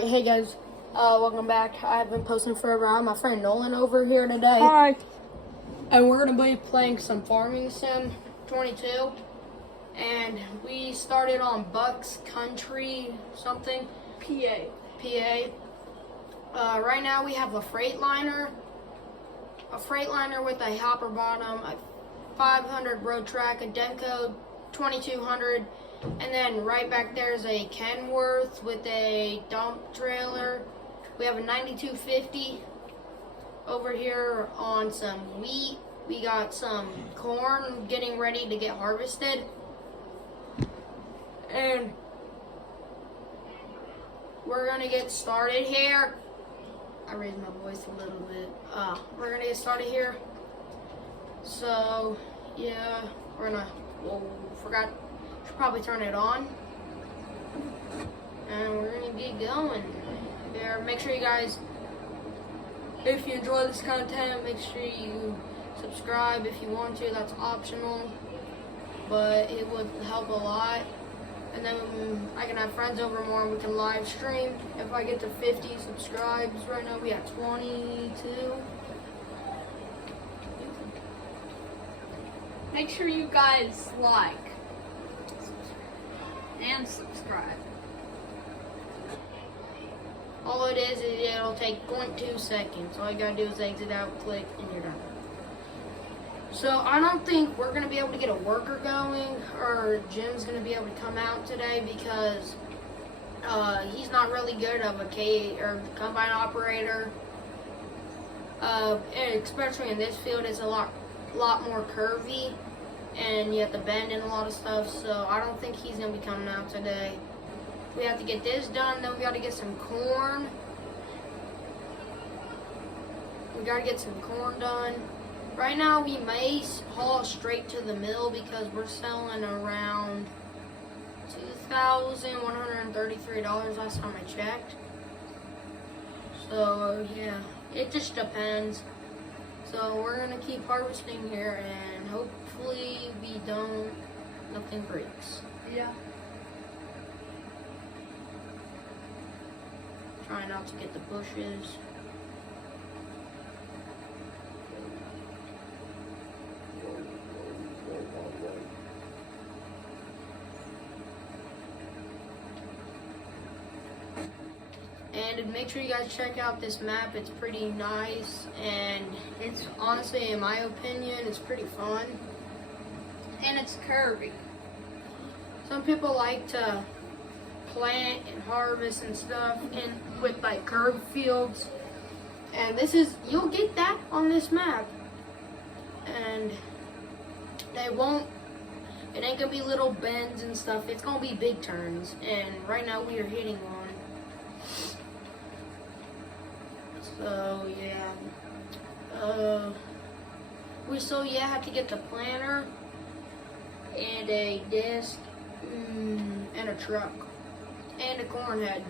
Hey guys, welcome back. I've been posting for a while. My friend Nolan over here today. Hi. And we're gonna be playing some Farming Sim 22. And we started on Bucks Country something. PA. Right now we have a Freightliner with a hopper bottom, a 500 road track, a Denko 2200. And then right back there is a Kenworth with a dump trailer. We have a 9250 over here on some wheat. We got some corn getting ready to get harvested. And we're gonna get started here. I raised my voice a little bit. We're gonna get started here. So yeah, we're gonna, should probably turn it on. And we're gonna get going. There, make sure you guys, if you enjoy this content, make sure you subscribe if you want to. That's optional, but it would help a lot. And then I can have friends over more and we can live stream. If I get to 50 subscribes, right now we have 22. Make sure you guys like and subscribe. All it is it'll take 0.2 seconds. All you gotta do is exit out, click, and you're done. So I don't think we're gonna be able to get a worker going, or Jim's gonna be able to come out today because he's not really good of a combine operator. Especially in this field, it's a lot more curvy, and you have to bend in a lot of stuff. So I don't think he's gonna be coming out today. We have to get this done, then we gotta get some corn. We gotta get some corn done. Right now we may haul straight to the mill because we're selling around $2,133 last time I checked. So yeah, it just depends. So we're gonna keep harvesting here and hopefully nothing breaks. Yeah. Trying not to get the bushes. And make sure you guys check out this map. It's pretty nice, and it's honestly, in my opinion, it's pretty fun. And it's curvy. Some people like to plant and harvest and stuff with like curved fields, and you'll get that on this map. And it ain't gonna be little bends and stuff. It's gonna be big turns, and right now we are hitting one. So yeah, we have to get the planter and a disc and a truck and a corn head.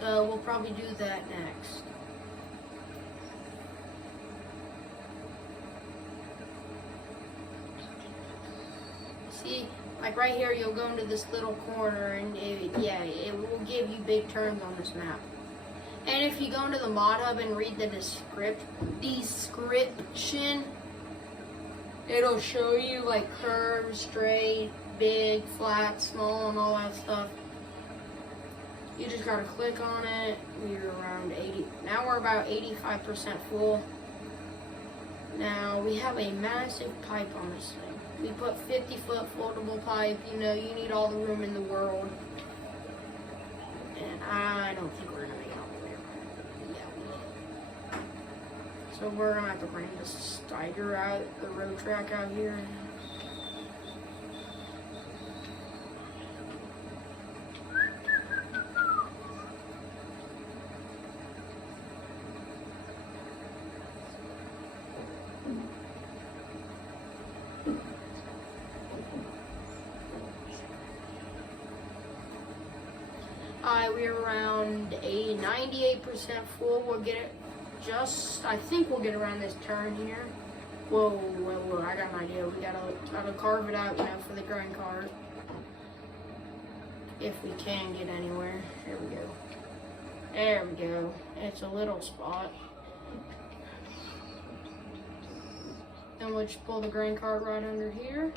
So we'll probably do that next. See, like right here, you'll go into this little corner, and it will give you big turns on this map. And if you go into the mod hub and read the description, it'll show you like curves, straight, big, flat, small, and all that stuff. You just gotta click on it. We're around 80. Now we're about 85% full. Now we have a massive pipe on this thing. We put 50-foot foldable pipe. You know, you need all the room in the world. And I don't think we're gonna make it all the way around. Yeah. So we're gonna have to bring the Steiger out, the road track out here. We're around 98% full. We'll get it I think we'll get around this turn here. Whoa, I got an idea. We gotta carve it out, for the grain cart. if we can get anywhere. There we go. There we go. It's a little spot. Then we'll just pull the grain cart right under here.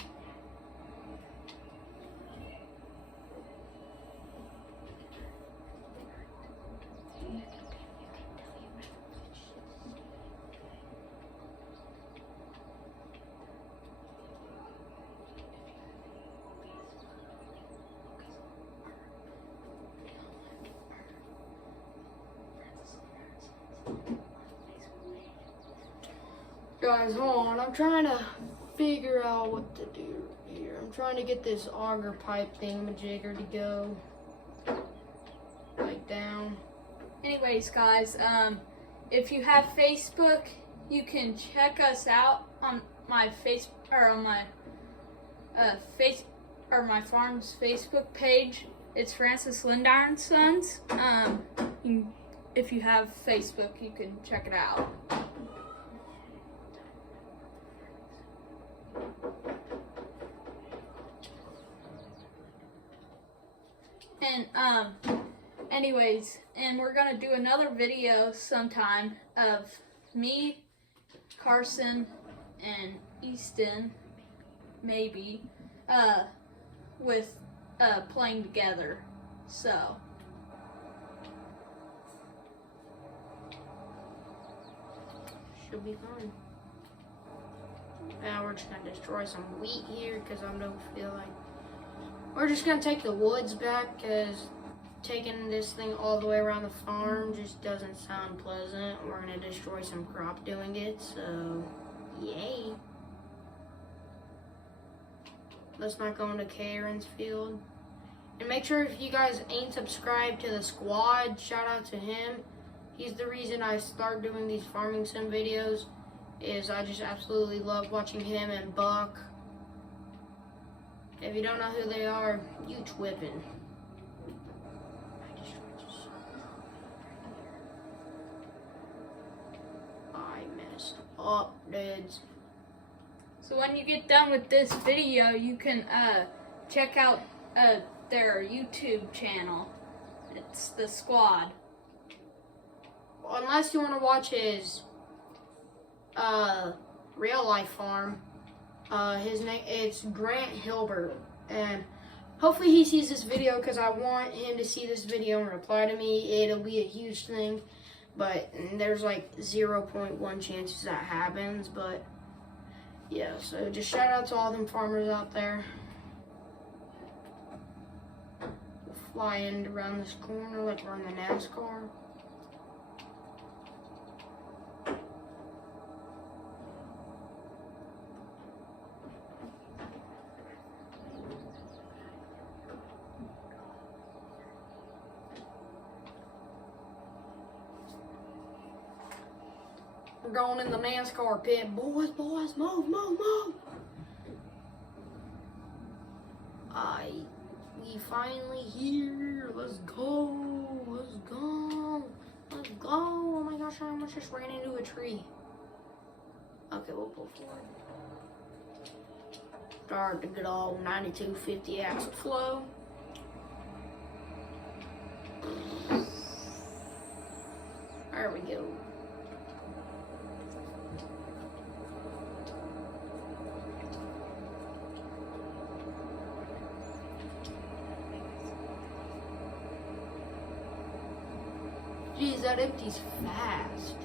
Guys, hold on. I'm trying to figure out what to do here. I'm trying to get this auger pipe thingamajigger to go like down. Anyways, guys, if you have Facebook, you can check us out on my my farm's Facebook page. It's Francis Lindarn Sons. If you have Facebook, you can check it out. And anyways, and we're gonna do another video sometime of me, Carson, and Easton, maybe, with playing together. So should be fun. Now we're just gonna destroy some wheat here because I don't feel like. We're just gonna take the woods back because taking this thing all the way around the farm just doesn't sound pleasant. We're gonna destroy some crop doing it, so yay. Let's not go into Karen's field. And make sure if you guys ain't subscribed to the squad, shout out to him. He's the reason I start doing these farming sim videos. I just absolutely love watching him and Buck. If you don't know who they are, you twippin'. I messed up, dudes. So when you get done with this video, you can check out their YouTube channel. It's the Squad. Unless you want to watch his real life farm. His name, it's Grant Hilbert, and hopefully he sees this video because I want him to see this video and reply to me. It'll be a huge thing, but there's like 0.1 chances that happens, but yeah, so just shout out to all them farmers out there. We'll fly in around this corner like we're in the NASCAR. We're going in the NASCAR pit. Boys, move. We finally here. Let's go. Oh my gosh, I almost just ran into a tree. Okay, we'll pull forward. Start the good old 9250 axle flow. There we go. Geez, that empties fast.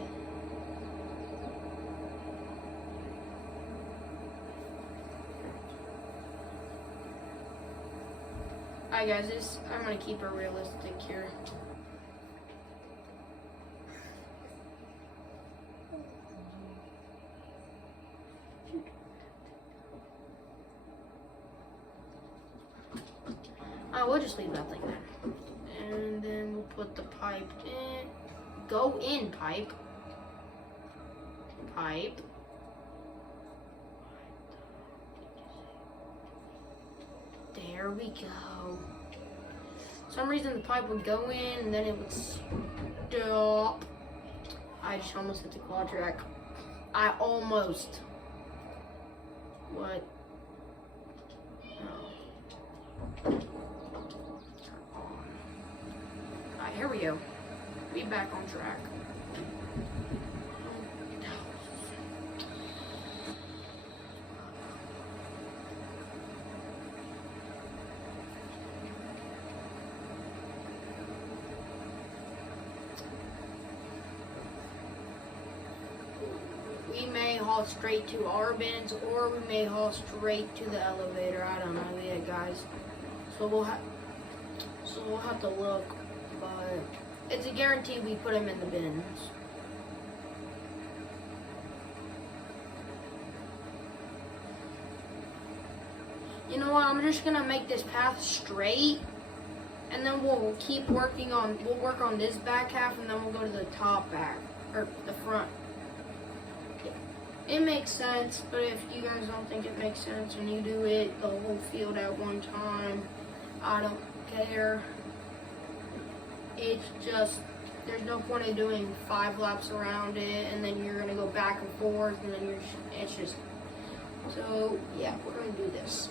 Alright guys, I'm gonna keep it realistic here. We'll just leave that thing there. And then we'll put the pipe in. Go in, pipe. There we go. For some reason the pipe would go in and then it would stop. I just almost hit the quad track. I almost. What? Oh. here we go. We back on track. We may haul straight to our bins, or we may haul straight to the elevator. I don't know yet, guys. So we'll have to look, but it's a guarantee we put them in the bins. You know what? I'm just gonna make this path straight, and then we'll work on this back half, and then we'll go to the top back or the front. It makes sense, but if you guys don't think it makes sense and you do it the whole field at one time, I don't care. It's just, there's no point in doing 5 laps around it and then you're gonna go back and forth and then it's just, so yeah, we're gonna do this.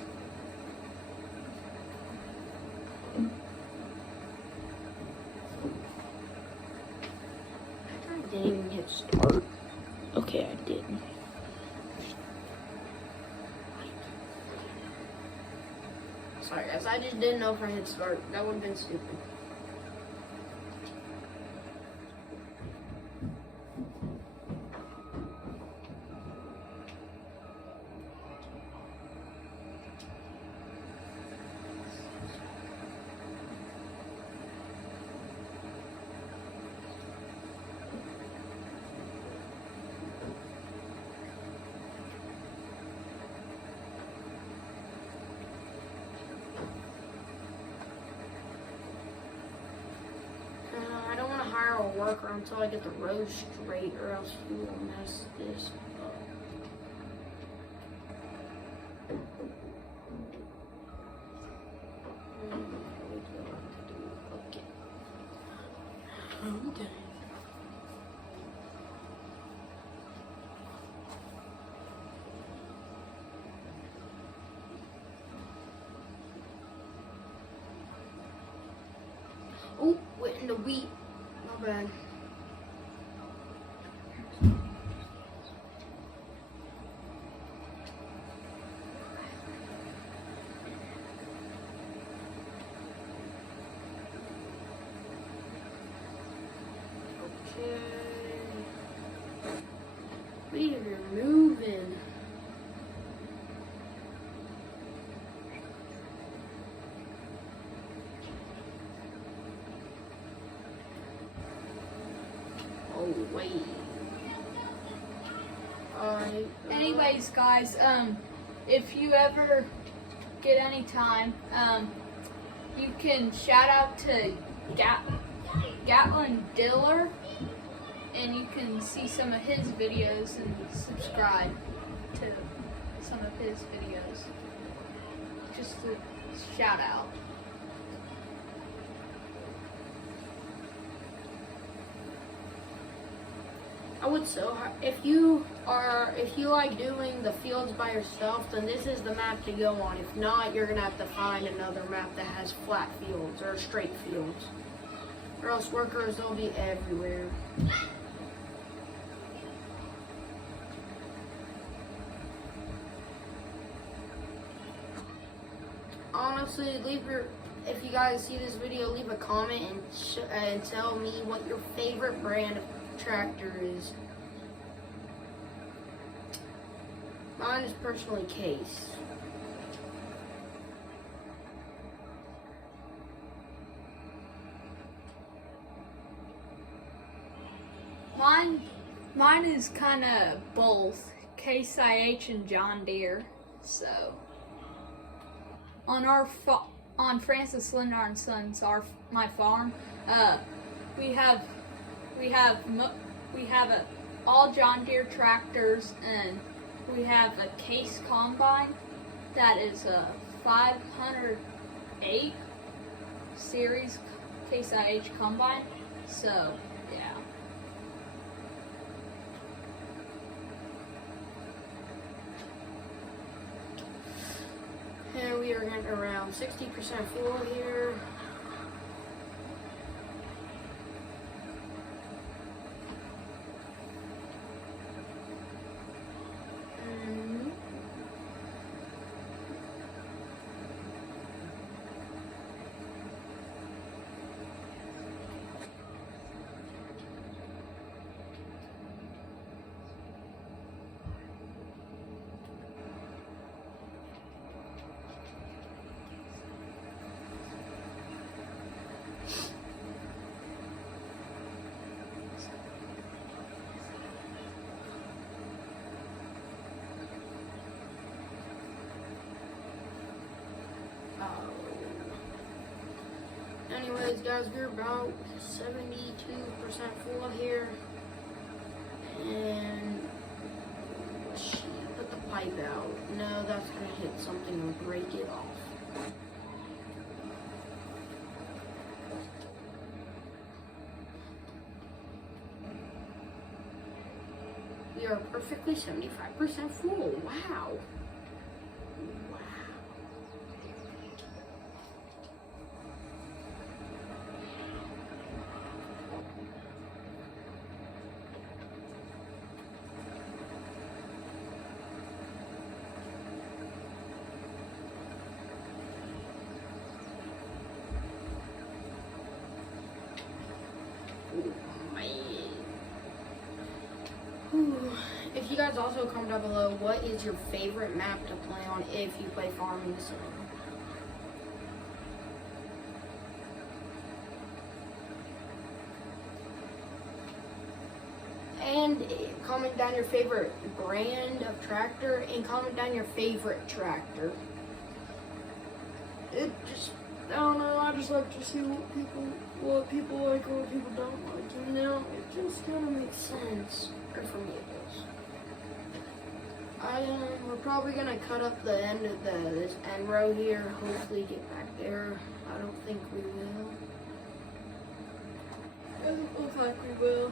I didn't even hit start. Okay, I didn't. Sorry guys, I just didn't know if I hit start. That would have been stupid. Hire a worker until I get the road straight, or else you will mess this up. Okay. Oh, went in the wheat. Not bad. Okay. We are moving. Oh wait. Anyways, guys, if you ever get any time, you can shout out to Gatlin Diller, and you can see some of his videos and subscribe to some of his videos. Just a shout out. I would so. If you like doing the fields by yourself, then this is the map to go on. If not, you're gonna have to find another map that has flat fields or straight fields, or else workers will be everywhere. Honestly, if you guys see this video, leave a comment and tell me what your favorite brand of tractor is. Mine is personally Case. Mine is kind of both Case IH and John Deere. So on Francis Lindar and Sons, my farm, we have all John Deere tractors, and we have a Case combine that is a 508 series Case IH combine. So yeah. And we are getting around 60% full here. anyways, guys, we're about 72% full here. And put the pipe out. No, that's gonna hit something and break it off. We are perfectly 75% full. Wow. If you guys also comment down below, what is your favorite map to play on if you play Farming Sim? And comment down your favorite brand of tractor and comment down your favorite tractor. It just, I don't know, I just like to see what people like or what people don't like. You know, it just kind of makes sense. Or for me it does. We're probably gonna cut up the end of this end row here. Hopefully get back there. I don't think we will. Doesn't look like we will.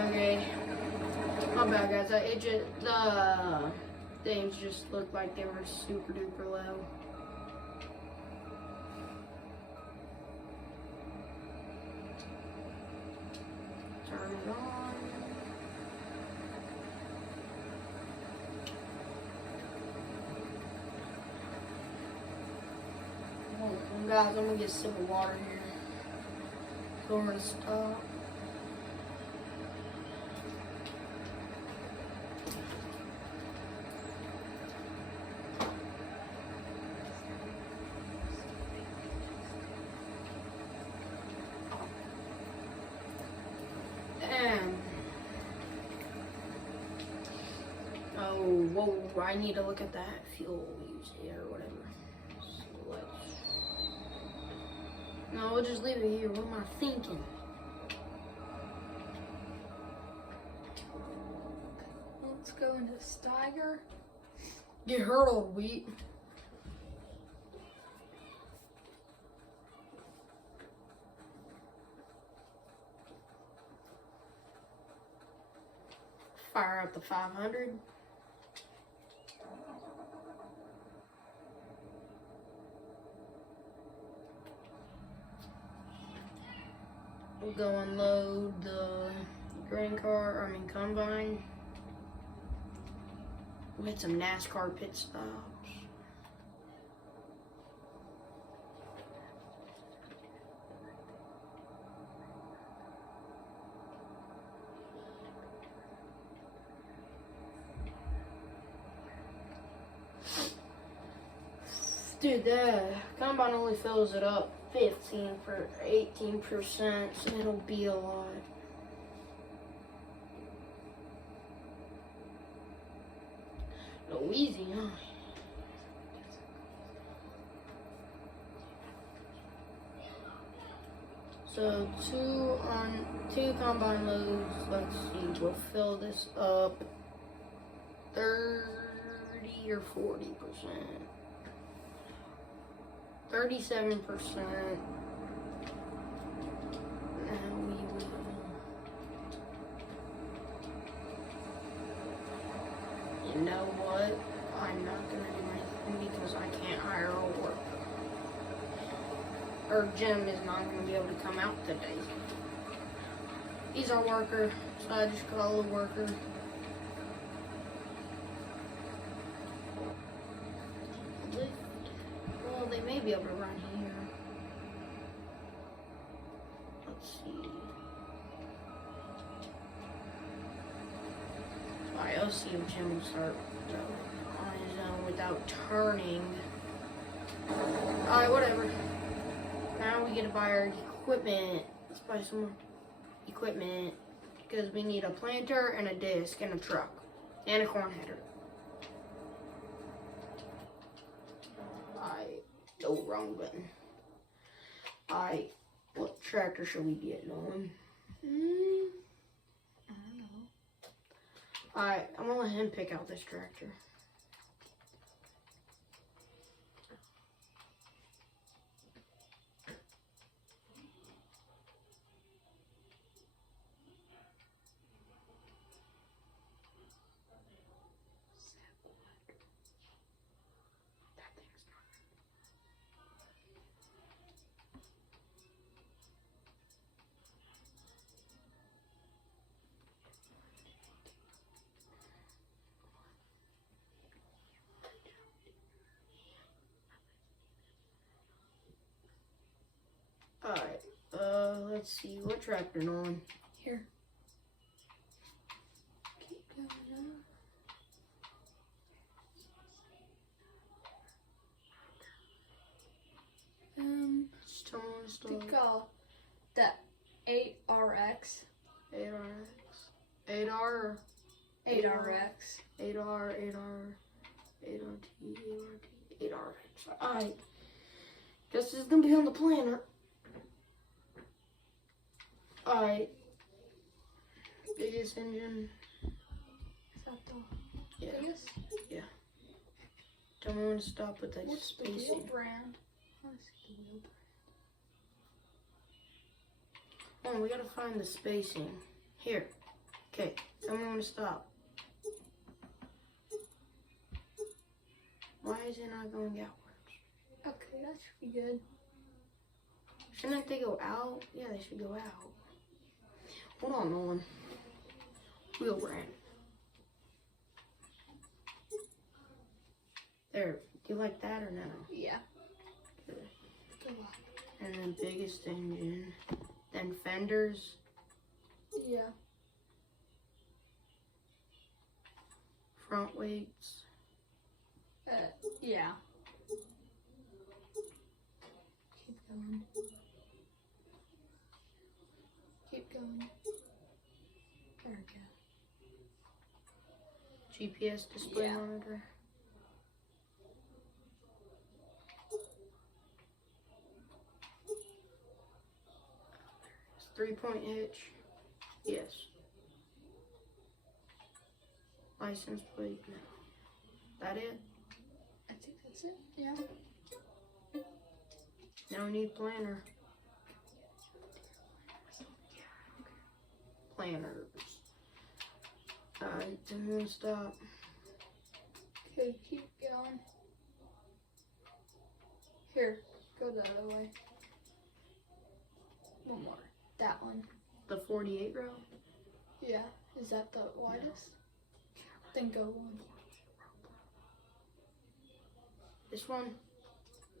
Okay. My bad, guys. It just the things just looked like they were super duper low. Turn it on. Oh, guys, I'm gonna get a sip of water here. So we're gonna stop. Oh, whoa, I need to look at that fuel used here or whatever. So no, we'll just leave it here. What am I thinking? Let's go into Steiger. Get hurled, wheat. Fire up the 500. We'll go unload the combine. We'll hit some NASCAR pit stops. Dude, the combine only fills it up 18%, so it'll be a lot. No, easy, huh? So two combine loads, let's see, we'll fill this up 30 or 40%. 37%. Now we will. You know what? I'm not gonna do anything because I can't hire a worker. Or Jim is not gonna be able to come out today. He's our worker, so I just call a worker. Well, they may be able to run here. Let's see. Alright, let's see if Jim will start on his own without turning. Alright, whatever. Now we get to buy our equipment. Let's buy some more equipment. because we need a planter and a disc and a truck and a corn header. Oh, wrong button. What tractor should we get, Nolan? I don't know. I'm gonna let him pick out this tractor. Alright, let's see, what tractor, Nolan? Here. Keep going up. Just tell me when to stop. Good call. The 8RX. 8RX. 8R. 8RX. 8RX. Alright. Guess this is gonna be on the planner. Alright. Biggest engine. Is that the Yeah. biggest? Yeah. Tell me when to stop with that What's the wheel spacing. brand? I want to see the wheel brand. Oh, we gotta find the spacing. Here. Okay. Tell me when to stop. Why is it not going outwards? Okay, that should be good. Shouldn't they go out? Yeah, they should go out. Hold on, Nolan. Wheel brand. There. Do you like that or no? Yeah. Good. Go up. And then biggest engine. Then fenders. Yeah. Front weights. Yeah. Keep going. Keep going. There we go. GPS display Yeah. monitor. It's 3-point hitch. Yes. License plate. No. That it? I think that's it. Yeah. Now we need planner. Planners. Alright, then we'll stop. Okay, keep going. Here, go the other way. One more. That one. The 48 row. Yeah. Is that the widest? Then go one. This one?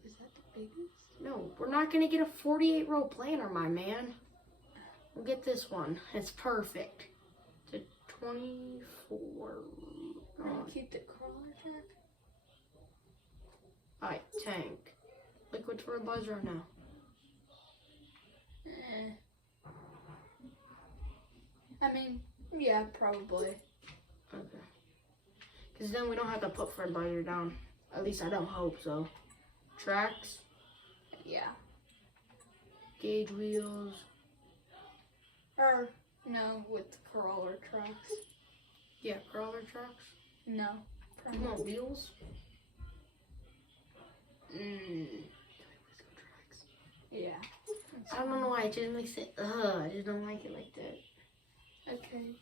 Is that the biggest? No, we're not gonna get a 48 row planner, my man. We'll get this one. It's perfect. It's a 24. Keep the crawler track. Alright, tank. Liquid fertilizer now. I mean, yeah, probably. Okay. Because then we don't have to put fertilizer down. At least I don't hope so. Tracks, Yeah. gauge wheels. Or, no, with the crawler trucks. Yeah, crawler trucks. No. You want wheels? Yeah. I don't know why, it just makes it, I just don't like it like that. Okay.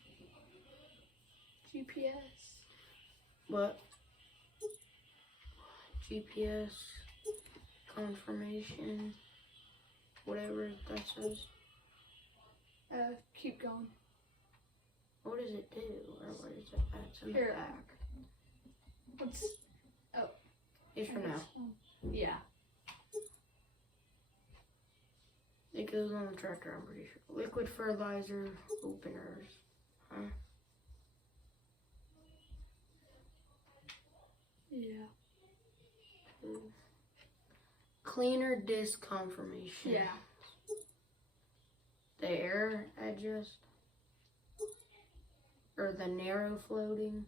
GPS. What? GPS, confirmation, whatever that says. Keep going. What does it do? Or what is it? It's in the Here. back. What's... Oh. It's for now. Yeah. It goes on the tractor, I'm pretty sure. Liquid fertilizer openers. Huh? Yeah. Cleaner disc confirmation. Yeah. The air adjust. or the narrow floating?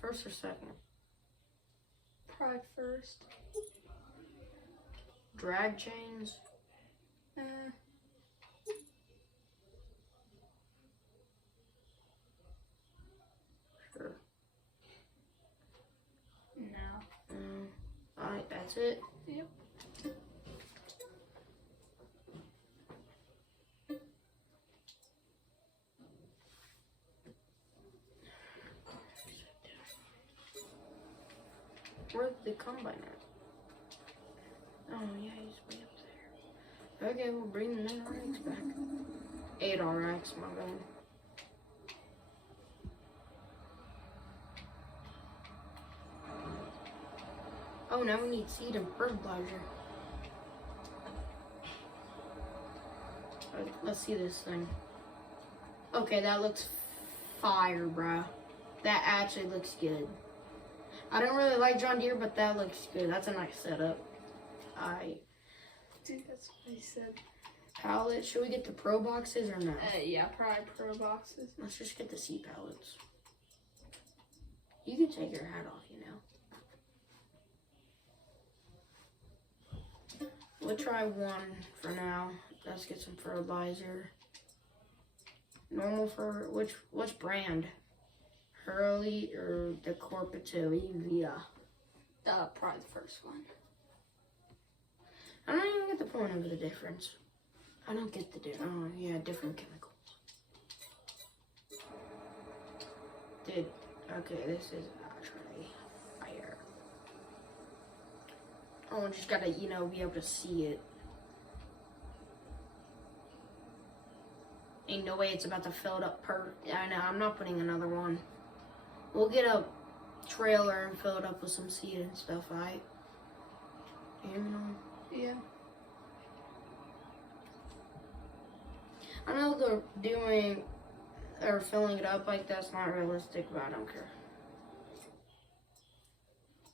First or second? Probably first. Drag chains? Sure. No. Alright, that's it. Yep. Where'd they come by now? Oh yeah, he's way up there. Okay, we'll bring the 9RX back. 8RX, my bad. Oh, now we need seed and fertilizer. Let's see this thing. Okay, that looks fire, bro. That actually looks good. I don't really like John Deere, but that looks good. That's a nice setup. Dude, that's what I said. Pallet. Should we get the pro boxes or no? Yeah, probably pro boxes. Let's just get the seed pallets. You can take your hat off, you know. We'll try one for now. Let's get some fertilizer. Normal for which brand? Hurley or the Corpito Evia? Probably the first one. I don't even get the point of the difference. I don't get the difference. Oh yeah, different chemicals. Dude, okay, this is actually fire. Oh, just gotta, you know, be able to see it. Ain't no way it's about to fill it up I know, I'm not putting another one. We'll get a trailer and fill it up with some seed and stuff, right? You know? Yeah. I know they're doing or filling it up like that's not realistic, but I don't care.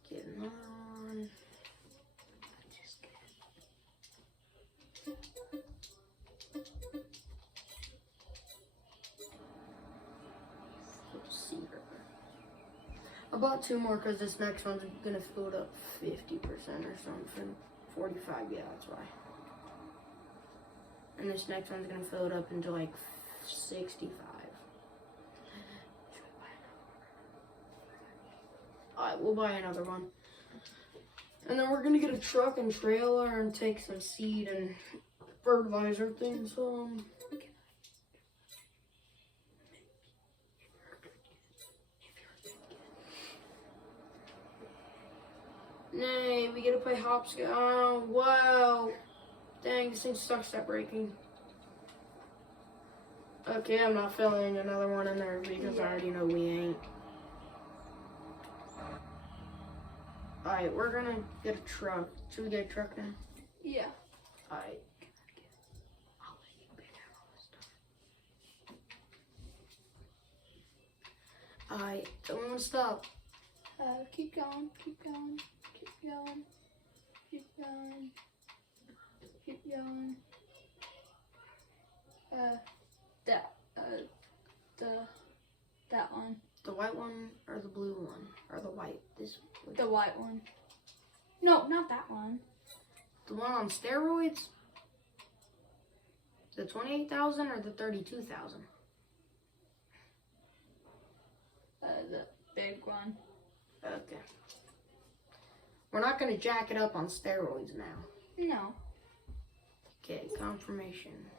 Getting on. Just I bought two more because this next one's gonna fill it up 50% or something. 45, yeah, that's why. And this next one's gonna fill it up into like 65. Alright, we'll buy another one. And then we're gonna get a truck and trailer and take some seed and fertilizer things home. Nay, we gotta play hopscotch. Oh, wow. Dang, this thing sucks at breaking. Okay, I'm not filling another one in there because I already know we ain't. Alright, we're gonna get a truck. Should we get a truck now? Yeah. Alright. Alright, tell me when to stop. Keep going, keep going, keep going, keep going, keep going. That one. The white one or the blue one? Or the white? The white one. No, not that one. The one on steroids? The 28,000 or the 32,000? The big one. Okay. We're not gonna jack it up on steroids now. No. Okay, confirmation.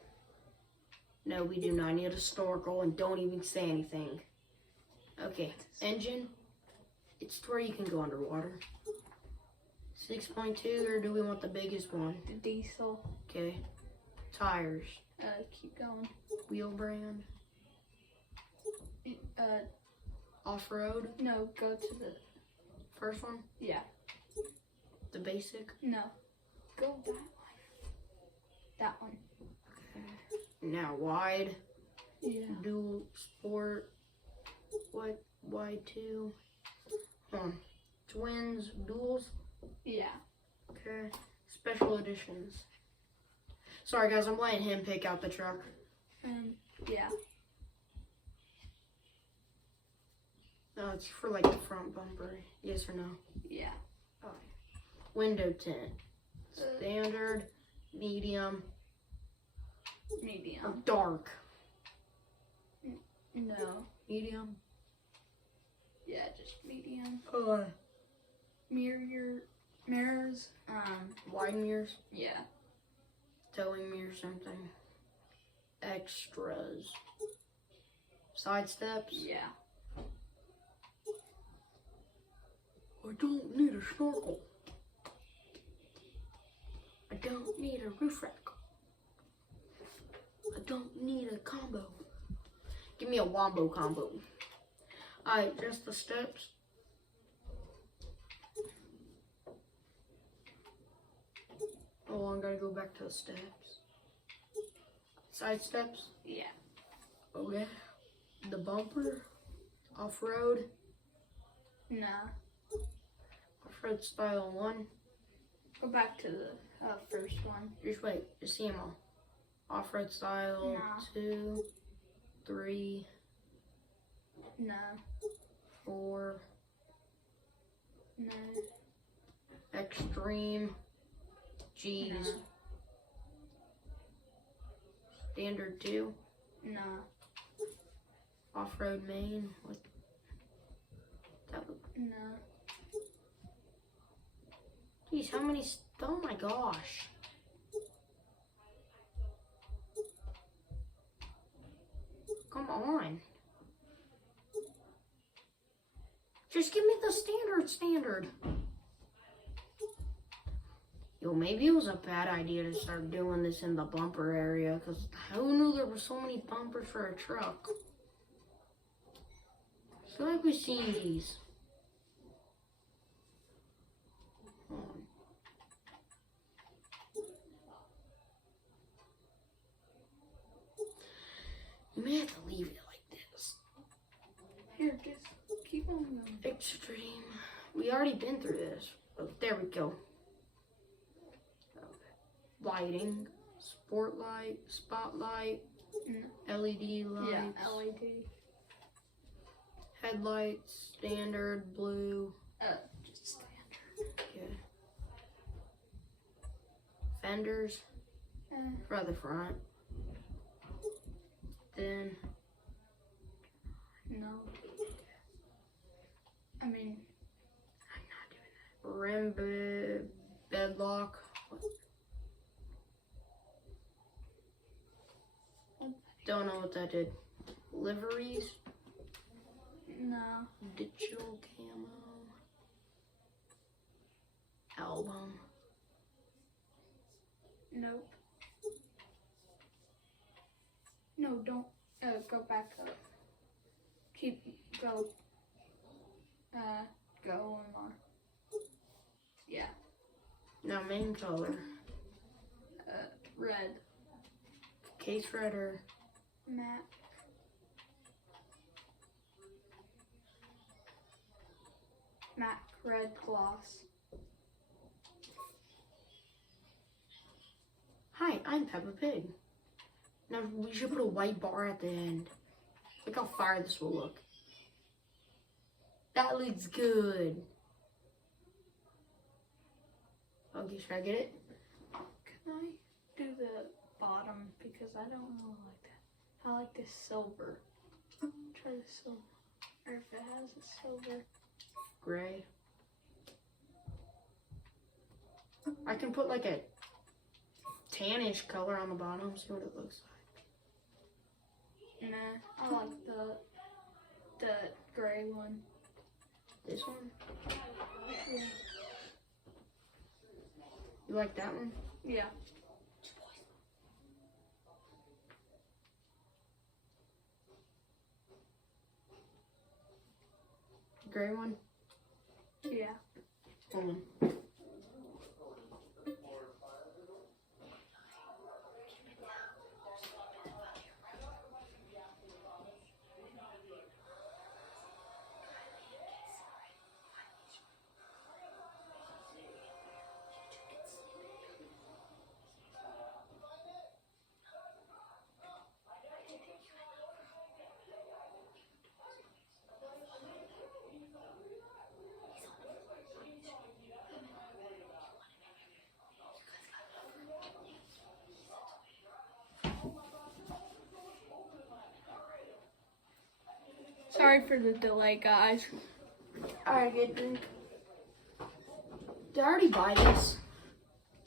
No, we do not need a snorkel and don't even say anything. Okay, engine. It's to where you can go underwater. 6.2 or do we want the biggest one? The diesel. Okay. Tires. Keep going. Wheel brand. Off-road. No, go to the First one? Yeah. The basic? No. Go that one. That one. Okay. Now wide. Yeah. Dual sport. What? Y2. Twins. Duals. Yeah. Okay. Special editions. Sorry guys, I'm letting him pick out the truck. Yeah. No, it's for like the front bumper. Yes or no? Yeah. Okay. Window tint. Standard, medium, or Medium. dark. No. Medium. Yeah, just medium. Oh. Mirrors. Wide mirrors. Yeah. Towing mirror, something. Extras. Side steps. Yeah. I don't need a snorkel. I don't need a roof rack. I don't need a combo. Give me a wombo combo. Alright, just the steps. Oh, I gotta go back to the steps. Side steps. Yeah. Okay. The bumper. Off-road. No. Off-road style 1. Go back to the first one. Just wait. Just see them all. Off-road style No. 2, 3, No. 4. No. Extreme. G's. No. Standard 2. No. Off-road main. What? That would, No. geez, how many? Oh my gosh. Come on. Just give me the standard. Yo, maybe it was a bad idea to start doing this in the bumper area, because who knew there were so many bumpers for a truck? I feel like we've seen these. Hold on. You may have to leave it like this. Here, just keep on going. Extreme. We already been through this. Oh, there we go. Lighting, sport light, spotlight, LED lights, Yeah, LED. headlights, standard, blue. Just standard. Yeah. Fenders for the front. Then No. I mean, rim bedlock. Don't know what that did. Liveries, no. digital camo, album. Nope. No, don't. Go back up. Go. Go one more. Yeah. Now main color. Red. Case redder. Matte. Matte red gloss. Hi, I'm Peppa Pig. Now we should put a white bar at the end. Look how fire this will look. That looks good. Okay, should I get it? Can I do the bottom because I don't really like that. I like this silver. Try the silver. Or if it has a silver. Gray. I can put like a tannish color on the bottom, see what it looks like. Nah, I like the gray one. This one? Yeah. You like that one? Yeah. Gray one? Yeah. Hold on. Sorry for the delay, guys. Alright, good drink. Did I already buy this?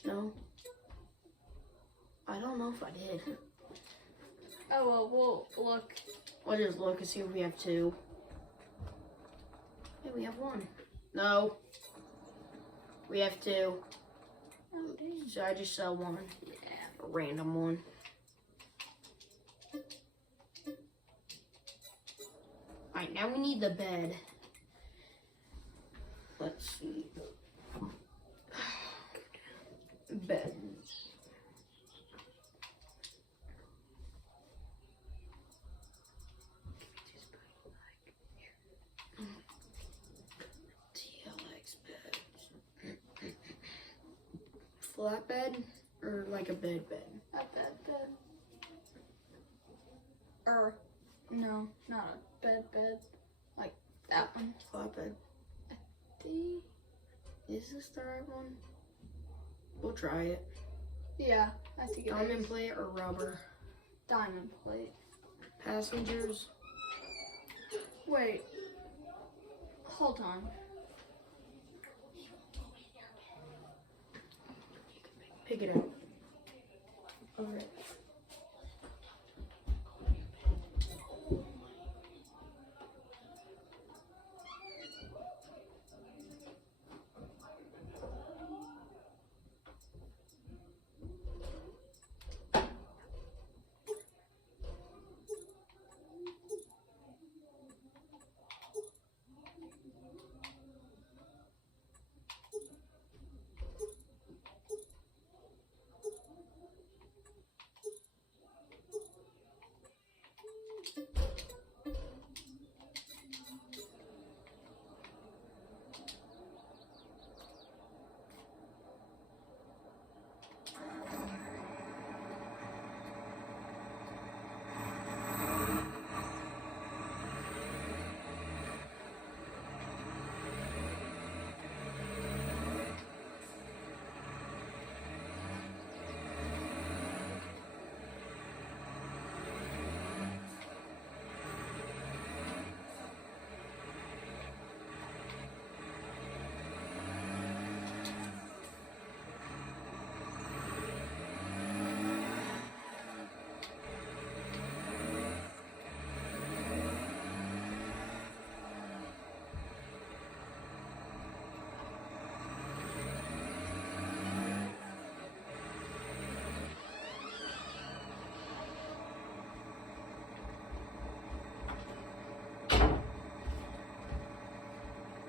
No. I don't know if I did. Oh, well, we'll look. We'll just look and see if we have two. Hey, we have one. No. We have two. Oh, dang. So I just sell one. Yeah. A random one. Alright, now we need the bed. Let's see. Bed. TLX bed. Flat bed or like a bed? A bed. Or, no, not a bed. Like that one. Flat bed. Is this the right one? We'll try it. Yeah, I think it Diamond is. plate or rubber? Diamond plate. Passengers. Wait. Hold on. Pick it up. Alright.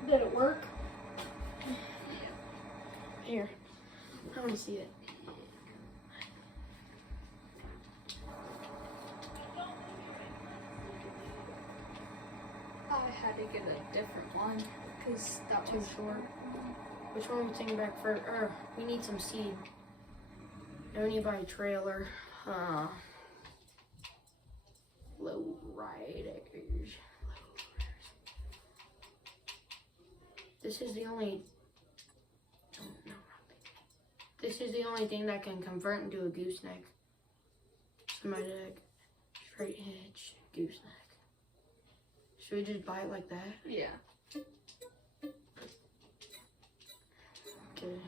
Did it work? Here. I want to see it. I had to get a different one because that Too was short. Which one are we taking back first? We need some seed. No need to buy a trailer. Low riders. This is the only. Oh, no. This is the only thing that can convert into a gooseneck. Semi-deck, straight hitch, gooseneck. Should we just buy it like that? Yeah. Okay.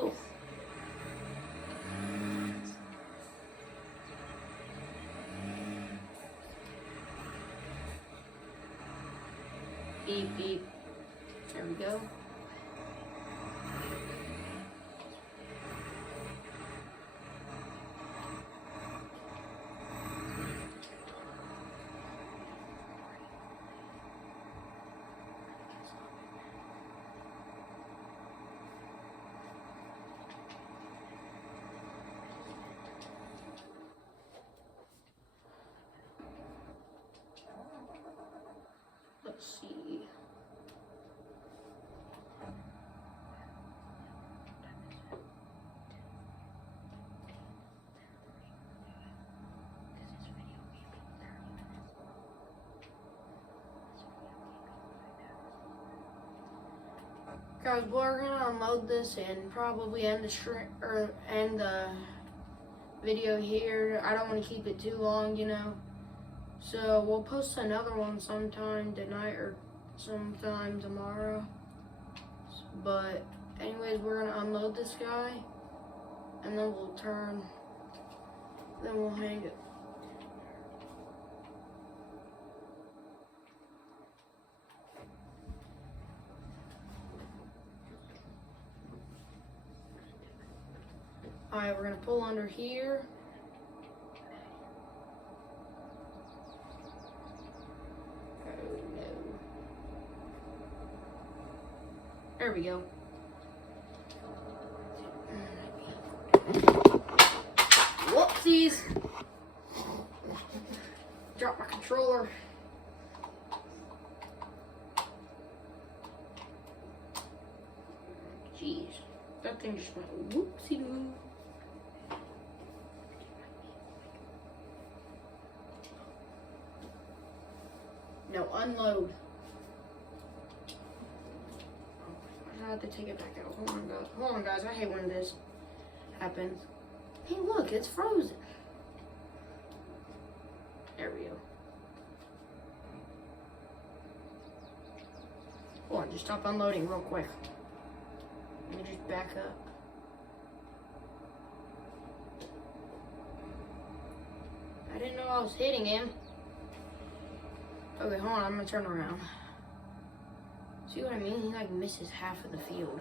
Oh. Beep, beep. There we go. Let's see. Guys, we're gonna unload this and probably end the end the video here. I don't want to keep it too long, you know. So we'll post another one sometime tonight or sometime tomorrow. But anyways, we're gonna unload this guy, and then we'll hang it. Alright, we're gonna pull under here. Oh no. There we go. Whoopsies! Drop my controller. Jeez, that thing just went whoopsie-doo. No, unload. I have to take it back out. Hold on, guys. I hate when this happens. Hey, look, it's frozen. There we go. Hold on, just stop unloading real quick. Let me just back up. I didn't know I was hitting him. Okay, hold on, I'm gonna turn around. See what I mean? He like misses half of the field.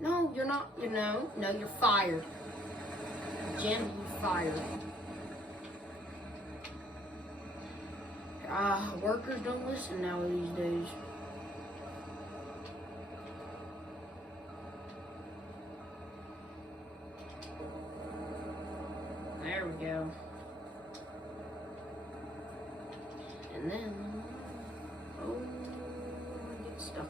No, you're not, no, you're fired. Jim, you're fired. Workers don't listen now these days. There we go. And then, oh, I get stuck.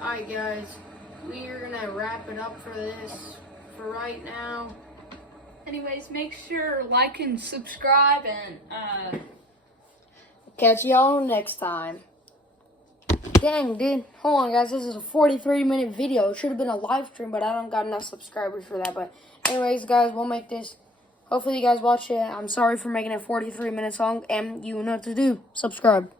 Alright guys, we're gonna wrap it up for this for right now. Anyways, make sure like and subscribe, and catch y'all next time. Dang, dude. Hold on, guys. This is a 43-minute video. It should have been a live stream, but I don't got enough subscribers for that. But anyways, guys, we'll make this. Hopefully you guys watch it. I'm sorry for making it 43 minutes long, and you know what to do. Subscribe.